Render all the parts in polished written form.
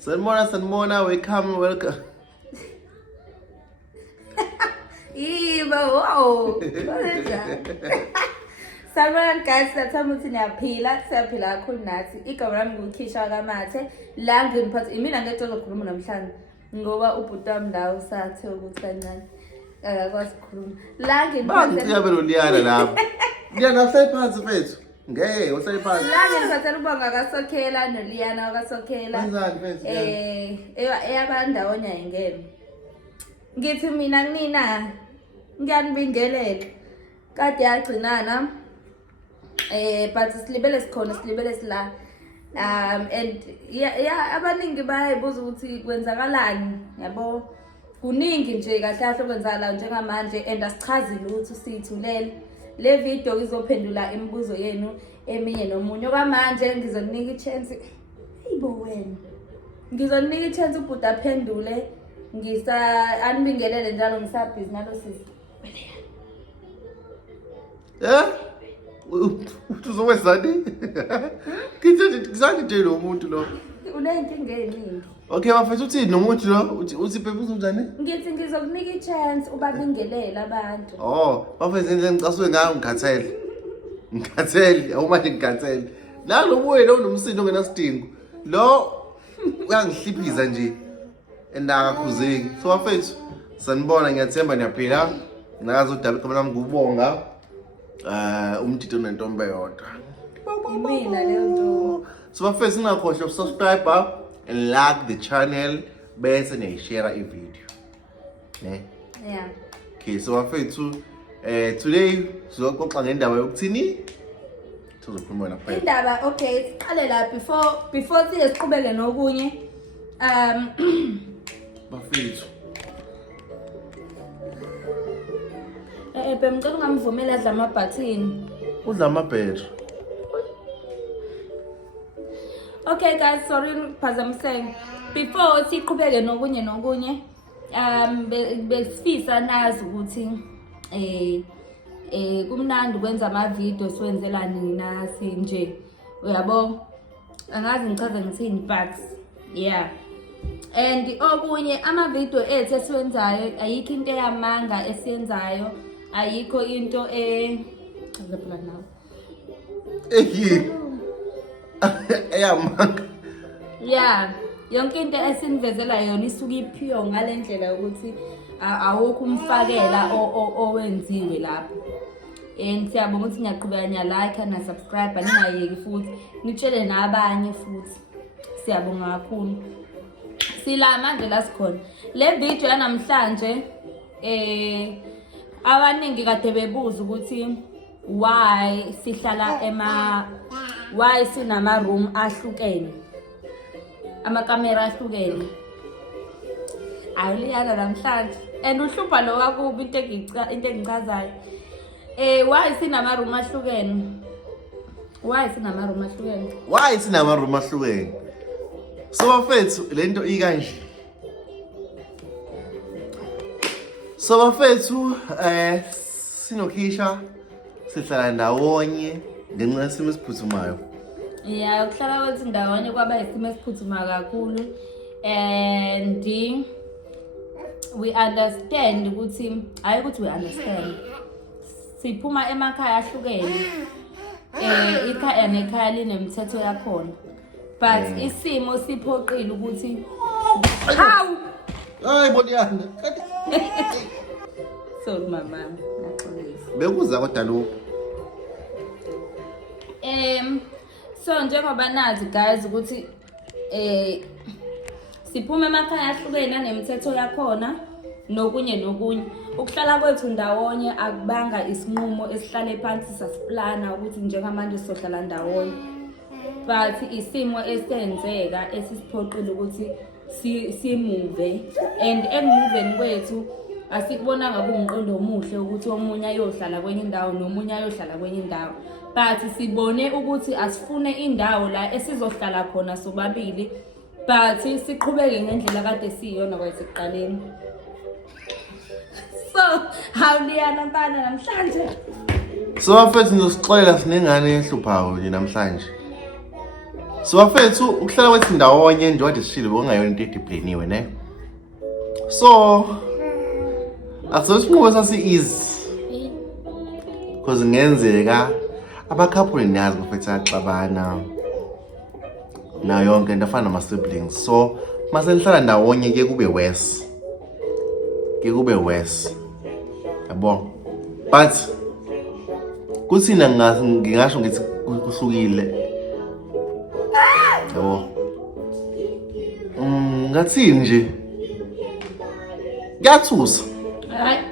Sanibona, welcome. Wow. Salman guys, sathama ukuthi niyaphila, siyaphila kakhulu nathi. Igama lami nguKhisha Kamathe. La ngiphathe mina ngeke uzokhuluma namhlanje ngoba ubhuti wami la usathe ukuthi kancane. Akakwazi ukukhuluma. La ngiphathe Siyabe noLiyana lapho. Liyana usayiphansi mfethu. Ngeke usayiphansi. La ngiphathe ubonga kaSokhela noLiyana kaSokhela. Wenzani mfethu? Eyabandawonye ingene. Ngithi mina kunina ngiyanibingelela. Kade yagcinana but silibele sila and yeah abaningi bayibuza ukuthi kwenzakalani yabo kuningi nje kahle kahle kwenzakala njengamanje and asichazile ukuthi sithulele le video izophendula imibuzo yenu eminye nomunye okwamanje ngizoninika ichance hayibo wena ngizoninika ichance ubhuti aphendule anibingelele njalo ngisabhizi nalo sisi Uzowezani? Ngizanitshela lo muntu lo. Unenkinga eningi. Okay, bafethu uthi nomuntu lo uthi phepha uzonjani? Ngithi ngizokunika ichance ubabingelele abantu. Bafethu ngicasuke ngayo ngikhathele. Ngikhathele, awumanje ngikhathele. La lo moya lo unomsindo ongenasidingo. Lo uyangihliphisa nje. Endakakhuzeki. So bafethu sanibona ngiyathemba niyaphila. Ngazi udaba igama lami ngubonga. Umtito nentombe yodwa. Mina leyo nto. So bafethu singakhohlwa subscribe and like the channel bese niyashare i-video. Ne? Yeah. Okay, so bafethu today sizoxoxa ngendaba yokuthini? Sizokhuluma na phela. Indaba okay, siqale la before siqhubeke nokunye. Bafethu Bemcela ungamvumela adla amabhathini. udla amabhetri. Okay guys, sorry ukuphazamiseka. Before siqhubeke nokunye besifisa nazi ukuthi kumnandi ukwenza ama video siwenzela nina sinje. Uyabo? Angazi ngichaze ngithini but yeah. And okunye ama video ethu esiwenzayo ayikho into eyamanga esiyenzayo. Ayikho into chaza nawo. Eyamanga. Yeah, yonke into esinivezela yona isuka iphiyo ngalendlela ukuthi awukho umfakela owenziwe lapho. And siyabonga ukuthi ngiyaqhubeka like na subscribe ningayeki futhi nitshele nabanye futhi. Siyabonga kakhulu. Sila manje la sikhona. Le video yanamhlanje abaningi kade bebuza ukuthi why sihlala why sinama room ahlukene, amakamera ahlukene. Ayiliyana namhlanje and uhlupha lo kakubi into engichazayo. Why sinama room ahlukene? Why sinama room ahlukene? Why sinama room ahlukene? So bafethu lento ikanje. So bafethu sinoKhisha sihlala ndawonye ngenxa yesimo esiphuthumayo. Yeah, ukuhlala kwethu ndawonye kwaba isimo esiphuthumayo kakhulu and we understand ukuthi hayi ukuthi we understand. Siphuma emakhaya ahlukene. Ikhaya nekhaya linemithetho yakhona. But isimo siphoqile ukuthi hawu hayi boniyana. So mama naxolisa. Bekuza kodwa lo. So njengoba nazi guys ukuthi siphuma emakhaya ahlukene nemithetho yakhona nokunye. Ukuhlala kwethu ndawonye akubanga isinqumo esihlale phansi sasiplana ukuthi njengamanje sizohlala ndawonye. But isimo esenzeka esisiphoqile ukuthi simove and emuveni kwethu asikubonanga kumqondo omuhle ukuthi omunye ayohlala kwenye indawo nomunye ayohlala kwenye indawo. But sibone ukuthi asifune indawo la esizohlala khona sobabili but siqhubeke ngendlela kade siyona kwasekuqaleni. So hawuliyana bana namhlanje. So bafethu ngizosixolela sinengane ehluphayo nje namhlanje. So bafethu ukuhlala kwethu ndawonye nje wade sishilo bokungayona into ediplaniwe ne. So asisinqubo sasi-easy because ngenzeka abakhapule niyazi bafethu axabana nayo yonke into afana nama-siblings. So mase nihlala ndawonye ke kube worse, yabo. But kuthina ngingasho ngithi kuhlukile, yabo. Ngathini nje kuyathusa.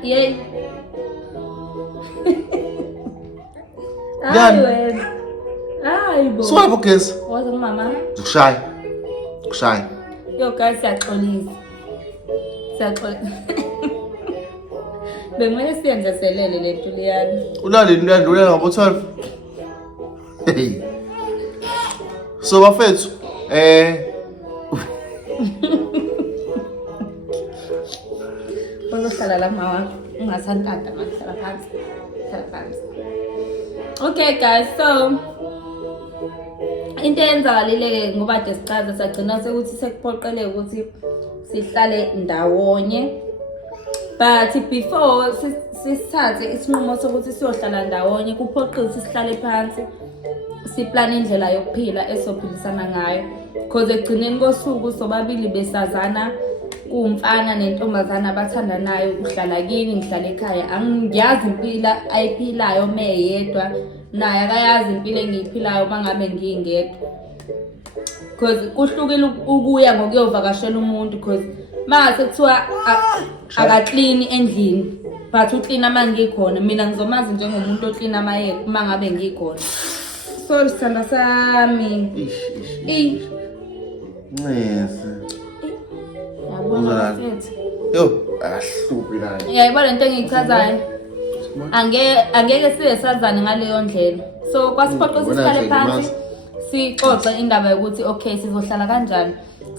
Yey. Yani. Hayi bo. So gesi Wazi mama. Kushaya. Yo guys siyaxolisa. Bemele siyenze selele lento liyani. Ulale ndule ngabo 12. Hey. So bafethu Uzohlala la mama ungasantanta mahlala phansi. Hlala phansi. Okay guys, so into eyenzakalile ngoba de sichaza sagcina sekuthi sekuphoqeleke ukuthi sihlale ndawonye. But before sisithathe isinqumo sokuthi siyohlala ndawonye kuphoqile ukuthi sihlale phansi siplane indlela yokuphila esophilisana ngayo, because ekugcineni kosuku sobabili besazana kumfana nentombazana abathandanayo, uhlala kini ngihlala ekhaya. Angiyazi impilo ayiphilayo meyedwa, naye akayazi impilo engiyiphilayo mangabe ngingedwa, because kuhlukile ukuya ngokuyovakashela umuntu, because mase kuthiwa akaclean endlini but uclean mangikhona, mina ngizomazi njengomuntu oclean mangabe ngikhona. Sorry sithanda sami. Nese. Yabona mfethu. Yo, akahluphi la. Yayibona lento engiyichazayo. Angeke sibe sazane ngaleyo ndlela. So kwasiphoqa sihlale phansi sixoxe indaba yokuthi okay sizohlala kanjani.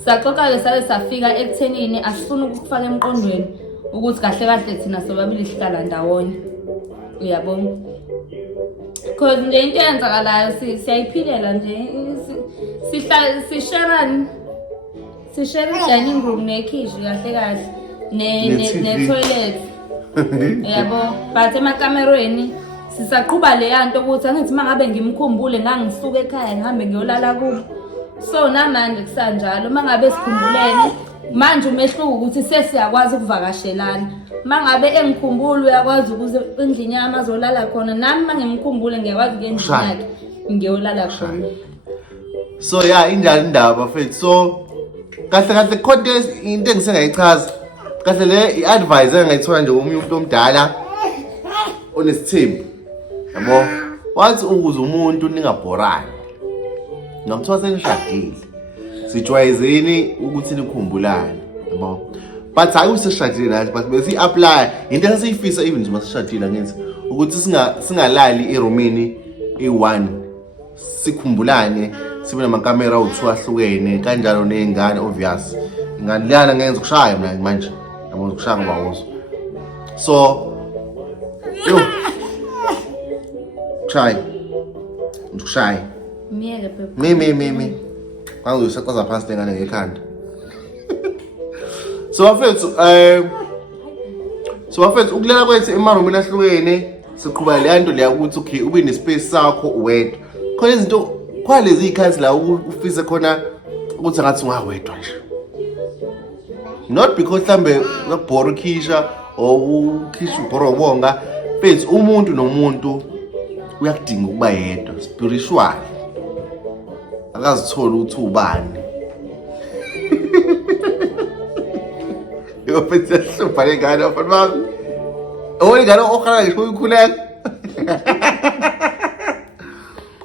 Saxoxa ke sale safika ekuthenini asifuni ukufaka emqondweni ukuthi kahle kahle thina sobabili sihlala ndawonye. Uyabona? Because nje into eyenzakalayo siyayiphilela nje sishare dining room nekhishi kahle kahle ne toilet. Yabo, but emakamerweni sisaqhuba le yanto ukuthi angithi mangabe ngimkhumbule ngangisuka ekhaya ngihambe ngiyolala kubo. So namanje kusanjalo mangabe sikhumbulene manje umehluko ukuthi sesiyakwazi ukuvakashelana. Mangabe engikhumbula uyakwazi ukuze endlini yami azolala khona, nami mangimkhumbule ngiyakwazi ngendlini yakhe ngiyolala khona. So yeah, injalo indaba mfethu. So kahle khona into engisengayichaza kahle le i-advice engayithola nje umuntu omdala onesithembu, yabo. Wathi ukuze umuntu ningabhorani ngamthola senishadile sijwayezeni ukuthi nikhumbulane, yabo. But hayi usishadile nathi, but bese i-apply into esiyifisa even nje masishadile ngithi ukuthi singalali eromini e1, sikhumbulane, sibe namakamera awu2 ahlukene kanjalo nezingane obvious. Ingane liyana ngenza ukushaya mina manje, yabo, ukushaya ngoba uzo. So yo Ukushaya. Miyeke phela. Mi. Ngangizosaqaza phansi lengane ngekhanda. So bafethu ukulela kwethu emarumini ahlukene siqhubeka le nto leya ukuthi okay ube nespace sakho uwedwa. Khona izinto kwalezi ikhathi la ufise khona ukuthi ngathi ungawedwa nje. Not because mhlambe ngabhora ukhisha or ukhisha ubhora ubonga, but umuntu nomuntu uyakudinga ukuba yedwa spiritual. Akazithola ukuthi ubani. Yo phethe hlupha ngane afana bami. Owona ngane okhala ngisho uyikhuleka.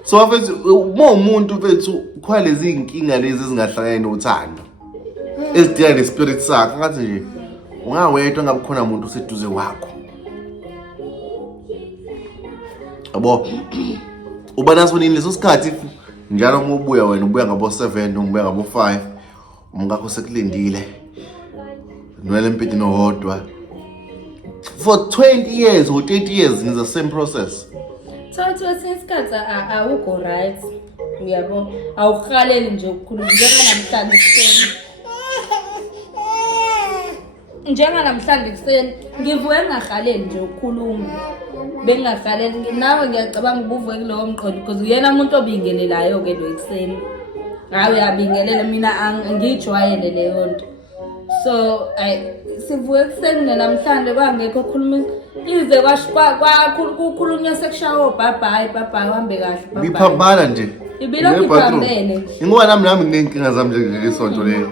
So bafethu umuntu bethu kwalezi inkinga lezi ezingahlangene nothando. Ezidinga nespirit sakho ngathi nje ungawedwa ngabe khona umuntu oseduze kwakho. Abo uba naso nini leso sikhathi njalo uma ubuya wena ubuya ngabo 7 noma ubuya ngabo 5 umngakho sekulindile nwele empini nohodwa for 20 years or 30 years in the same process. So to isikhathi awukho right. Uyabona? Awuhaleli nje ukukhuluma njenganamhlanje ekuseni. Njenganamhlanje ekuseni ngivuke ngingahaleli nje ukukhuluma. Bengingahaleli nawe ngiyacabanga ubuvuke kulowo mqondo because uyena umuntu obingelelayo ke lo ekuseni. Hayi uyabingelela mina angijwayele leyo nto. So sivuke ekuseni namhlanje bangekho khuluma ize kukhulunywa sekushawo bye uhambe kahle bye. Ngiphambana nje. Ibilo ngiphambene. Ingoba nami nginenkinga zami nje ngesonto leyo.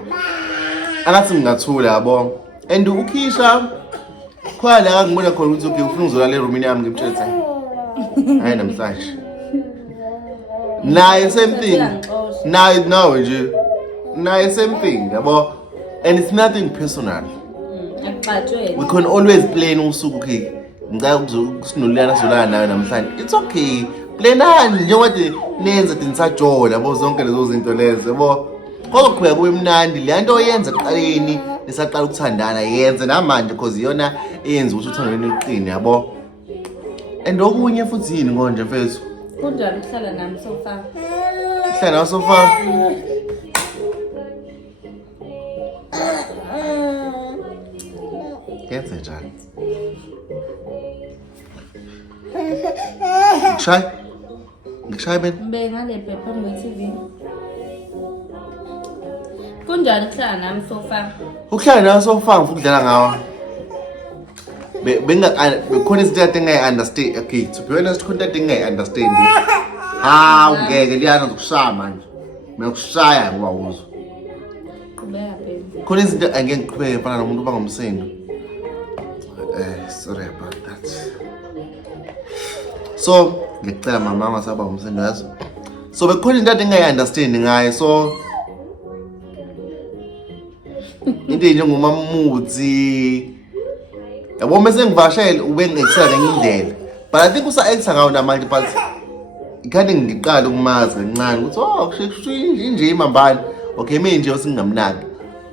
Akathi ngingathula yabo. And ukhisha khona la ngibona khona ukuthi okay ufuna uzolala eroomini yami ngimtshela hayi namhlanje. Naye same thing. Nawe nje. Naye same thing yabo. And it's nothing personal. We can always plan usuku okay. Ngicela ukusinolana solana nawe namhlanje. It's okay. Planani njengoba nenza nisajola yabo zonke lezo zinto lezo yabo. Kodwa kube mnandi le nto oyenza eqaleni nisaqala ukuthandana yenze namanje because iyona eyenza ukuthi uthandane liqine yabo. And okunye futhi yini konje mfethu? Kunjani ukuhlala nami sofa? Uhlala nawe sofa? Yenze njani? Ngishaya ben? Mbe ngale phepha nge-TV. Kunjani ukuhlala nami sofa? Uhlala nawe sofa ngifuna ukudlala ngawo. Bekhona izinto engayi-understand. Okay, to be honest, khona into engayi-understand. Ungeke liyana zokushaya manje. Mina ukushaya ngoba uzwa. Qhubeka phela. Khona izinto angeke ngiqhubeke mfana nomuntu obangumsindo. Sorry about that. So, ngicela mama ngasaba ngumsindo yazo. So bekhona into engayi-understand ngaye so into njengomamudzi. Yabo mase ngivashele ube ngexela ngenye indlela. But I think usa-acta ngawo namanje but ikhande ngiqala ukumazi kancane ukuthi kusho nje imambane. Okay manje nje usingamnaki.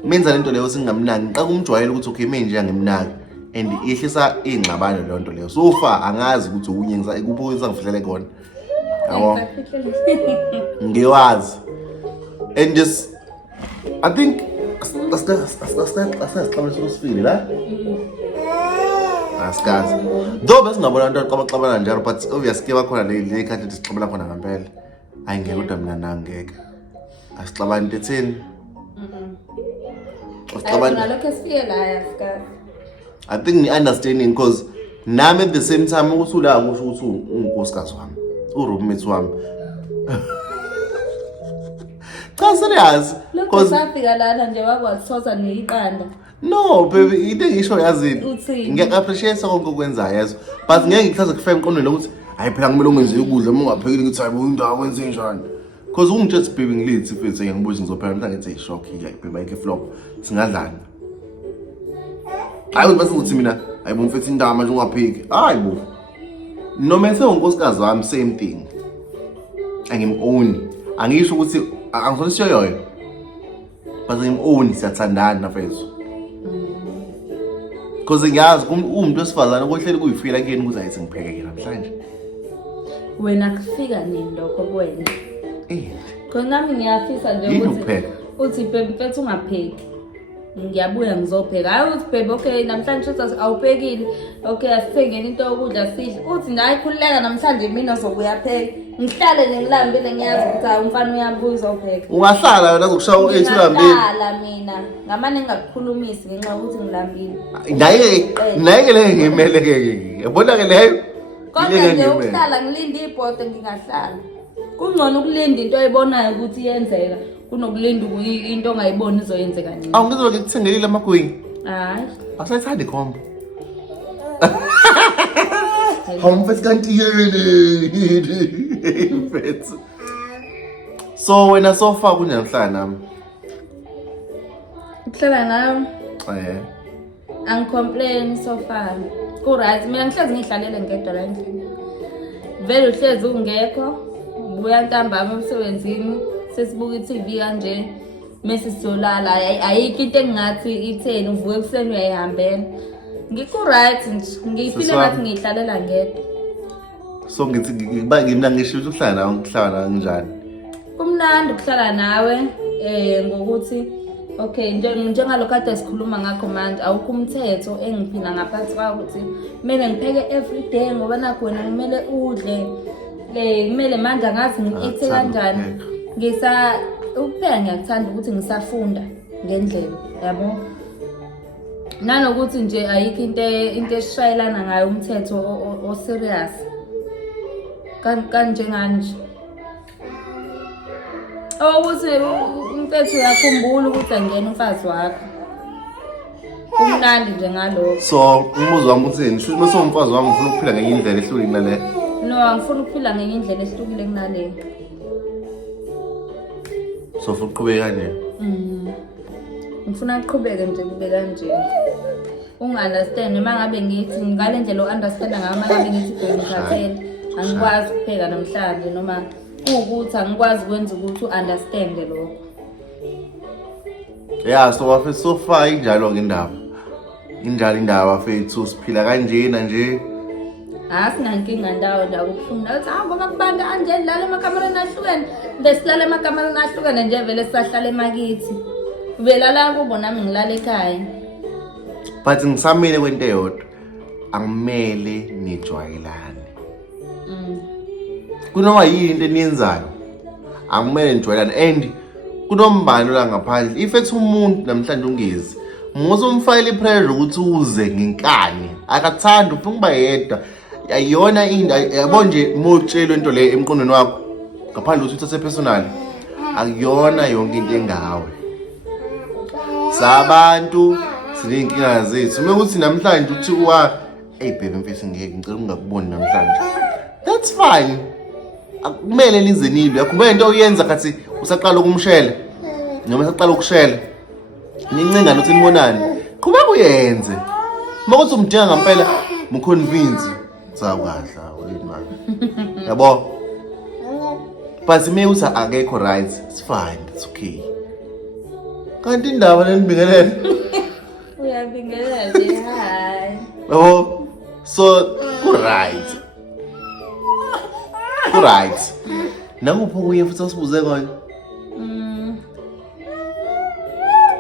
Menza lento leyo usingamnaki. Ngiqaka umjwayela ukuthi okay manje nje angimnaki. And yehlisa ingxabano le nto leyo. So far angazi ukuthi ukunye kupho ngifihlele kona. Yabo. Ngiwazi. And just I think asixabana sosifile la. Asikazi. Though besingabona abantu abaxabana njalo but obviously bakhona le khathi sixabana khona ngempela. Ayingeke kodwa mina nangeke. Asixabana into ethini? Asixabana lokho esifike la asikazi. I think ni-understanding because nami at the same time ukuthi ula kusho ukuthi unkosikazi wami, uroommate wami. Cha serious because safika lana nje wakwathosa neyiqanda. No baby into ngisho yazini. Uthini? Ngiya-appreciate konke okwenzayo yazo. But ngeke ngithathe kufema emqondweni ukuthi hayi phela kumele ungenze ukudla uma ungaphekile ngithi hayi indawo wenze njani. Because ungitshela baby ngilithi mfethu ngiyakubuza ngizophela mhla ngithi shock like baby ayike flop singadlani. Hayi bese ukuthi mina ayibo mfethu indaba manje ungaphiki. Hayibo. Noma sengonkosikazi wami same thing. Angim-own. Angisho ukuthi angizona siyoyo. But ngim-own siyathandana mfethu. Because ngiyazi umuntu wesifazane okohleli kuyifila kuyena ukuthi ayithi ngiphekeke namhlanje. Wena kufika nini lokho kuwena? Khona nami ngiyafisa nje ukuthi uthi baby mfethu ungapheki. Ngiyabuya ngizopheka. Hayi uthi baby okay namhlanje uthi awuphekile. Okay asithengeni into yokudla sidle. Uthi nayi khululeka namhlanje mina uzobuya pheka. Ngihlale ngilambile ngiyazi ukuthi umfana uyabuya uzopheka. Ungahlala wena uzokushaya u8 ulambile. Ngihlala mina. Ngamane ngingakukhulumisi ngenxa ukuthi ngilambile. Naye le ngimele ke. Yabona ke leyo. Kodwa nje ukuhlala ngilinde ibhodo ngingahlala. Kungcono ukulinda into oyibonayo ukuthi iyenzeka kunokulinda into ongayiboni izoyenzeka nini. Ngizoke ngithengelile amagwinyi. Hayi. Asayithanda ikhombo. Mfethu kanti yini mfethu. So wena sofa kunjani mhlana nami? Ukuhlala nami. Angicomplain so far. Ku-right mina ngihlezi ngihlalele ngedwa la endlini. Vele uhlezi ungekho. Buya ntambama emsebenzini sesibuka i-TV kanje. Mase sizolala ayikho into engathi itheni uvuke ekuseni uyayihambela. Ngiku-right nje. Ngifile ngathi ngihlalela ngedwa. So ngithi ngimna ngisho ukuthi uhlala nawe ngihlala kanjani? kumnandi ukuhlala nawe ngokuthi okay njengalokho kade sikhuluma ngakho manje awukho umthetho engiphila ngaphansi kwawo ukuthi kumele ngipheke every day ngoba nakho wena kumele udle kumele manje angazi ngithe kanjani ukuphela ngiyakuthanda ukuthi ngisafunda ngendlela yabo nanokuthi nje ayikho into esishayelana ngayo umthetho o serious kanjenganje ukuthi umthetho uyakhumbula ukuthi angena umfazi wakho kumnandi nje ngalokho. So umbuzo wami uthini? Sho mase umfazi wami ufuna ukuphila ngenye indlela ehlukile kunale? No, angifuni ukuphila ngenye indlela ehlukile kunale. So ufuna uqhubeka kanje? Ngifuna uqhubeke nje kube kanje. Unga-understand noma ngabe ngithi ngale ndlela o-understand ngayo uma ngabe ngithi ngikhathele angikwazi ukupheka namhlanje noma ukuthi angikwazi ukwenza ukuthi u-understand lokho. Yeah, so wafethu so far injalo ke indaba. Injalo indaba wafethu siphila kanjena nje. Asinankinga ndawo nje akubuhlungu uthi ngoba kubantu kanje lala emakamereni ahlukene ndesilala emakamereni ahlukene nje vele sisahlala emakithi vela la kubo nami ngilala ekhaya But ngisamile kwento eyodwa angimele nijwayelane. Kunoma yini into eniyenzayo angimele nijwayelane and kunombani la ngaphandle if ethi umuntu namhlanje ungezi ngizomfayela ipressure ukuthi uze ngenkani akathanda ufuna kuba yedwa ayona into yabo nje motshelo into le emqondweni wakho ngaphandle ukuthi uthathe personal akuyona yonke into engawe sabantu sinenkinga zethu mekuthi namhlanje uthi hey baby mfethu ngeke ngicela ungakuboni namhlanje that's fine akumele nize nilwe akumele into oyenza kathi usaqala ukumshela noma usaqala ukushela nincinga nothi nibonani qhubeka uyenze makuthi umdinga ngempela mconvince zawukahla wena yabo but mewuthi akekho right it's fine it's okay kanti indaba lenibingelele uyabingelela nje hayi yabo so right nakupho kuye futhi asibuze kona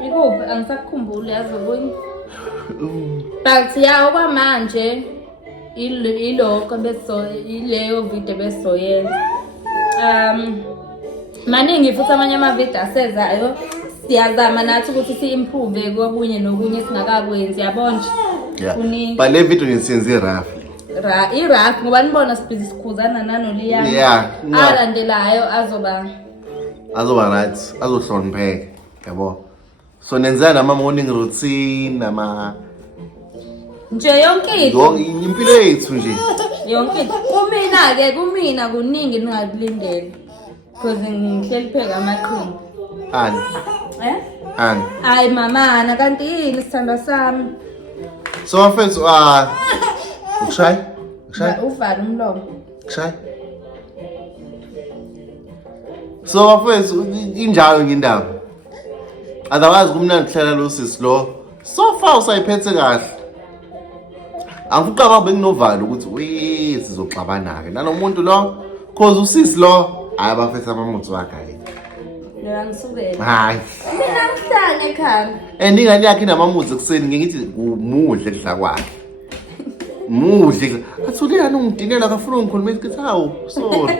ikuphi angisakukhumbuli yazi ukuthi but ya okwamanje ilokho ileyo video besoyenza maningi futhi amanye amavideo asezayo siyazama nathi ukuthi si-improve kokunye nokunye singakakwenzi yabona nje but le video nisiyenze roughly i-rough ngoba nibona sibhizi sikhuzana nanoliyana alandelayo azoba right azohlonipheka yabo so nenzela nama-morning routine nje yonke into impilo yethu nje yonke into kumina kuningi ningakulindele because ngihleli pheka amaqhinga ani hayi mamana kanti yini sithandwa sami so wafethu ukushaya uvale umlomo kushaya so wafethu injalo ngendaba otherwise kumnandi kuhlala lo sisi lo so far usayiphethe kahle angifuna benginovalo ukuthi sizoxabana-ke nalomuntu lo cause usisi lo hayi abafethu amamuthi wakhe ngisukele hayi mina ngihlale ekhaya and ingane yakhe inamamuthi ekuseni ngithi muhle kudla kwakhe muhle athuleyani ungidinela akafuna ungikhulumisa ngithi hawu sorry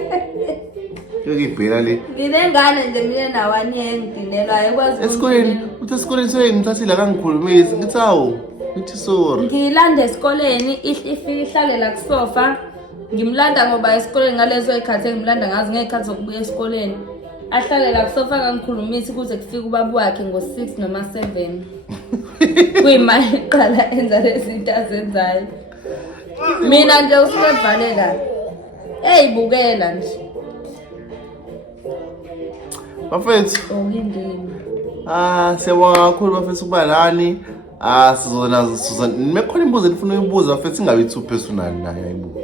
yokibhela le nginengane nje mina nawani engidinelwayo kwazi esikoleni uthi esikoleni sengimthathile akangikhulumisi ngithi hawu ngithi sorry ngilanda esikoleni ifika ihlale la kusofa ngimlanda ngoba esikoleni ngalezo ikhathi engimlanda ngazi ngekhathi zokubuya esikoleni ahlale la kusofa kangikhulumisi kuze kufike ubaba wakhe ngo-6 noma 7 kuyimali eqala enza lezi zinto azenzayo mina nje usukevalela eyibukela nje bafethu okindini siyabonga kakhulu bafethu ukuba lani sizona mekhona imbuzo enifuna uyibuza bafethu ingabe ithu personal nayo ayibuza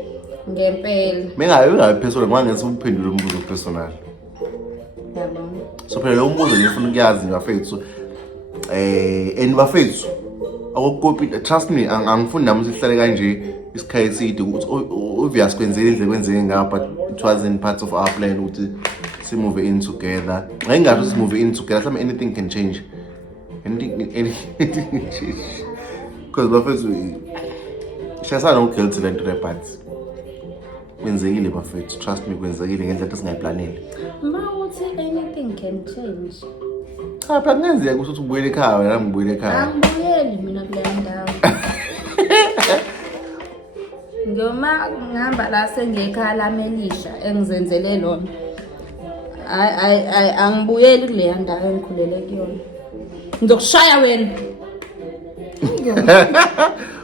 ngempela mengabe personal ngoba ngenza uphendule umbuzo personal so phela lo mbuzo ngifuna ukuyazi bafethu and bafethu akukopi trust me angifuni nami sihlale kanje isikhathi eside ukuthi obvious kwenzele indle kwenzeke ngapha but it wasn't part of our plan ukuthi move in together. I ain't got to move in together. Some anything can change. Anything can change. Because bafethu shayisana no-guilt lento le but kwenzekile bafethu, trust me, kwenzekile ngendlela esingayiplanile. Ma uthi anything can change. Cha phela kungenzeka ukuthi ubuyele ekhaya wena nami ngibuyele ekhaya. Angibuyeli mina kuleyo ndawo. Ngiyoma ngihamba la sengekhaya lami elisha engizenzele lona. Angibuyeli kuleyo ndawo engikhulele kuyona. Ngizokushaya wena.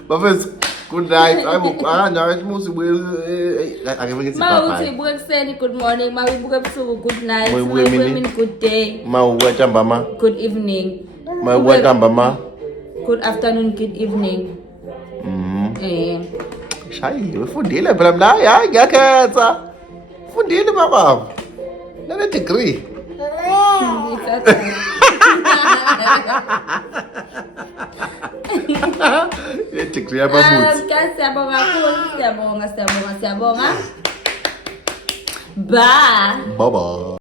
Bafethu, good night. Hayi musi ake ngithi Ma bye uthi bye. ibuka ekuseni good morning, ma uyibuka ebusuku good night, Ma ma uyibuka uyibuka emini? emini good day, Ma ubuya ntambama, good evening, ma ubuya ntambama. good afternoon, good evening. Shayile, ufundile phela mina. Hayi ngiyakhetha. Ufundile baba. Nane degree. Le degree yabamuthi. Siyabonga kakhulu, siyabonga. Bye. Bye bye.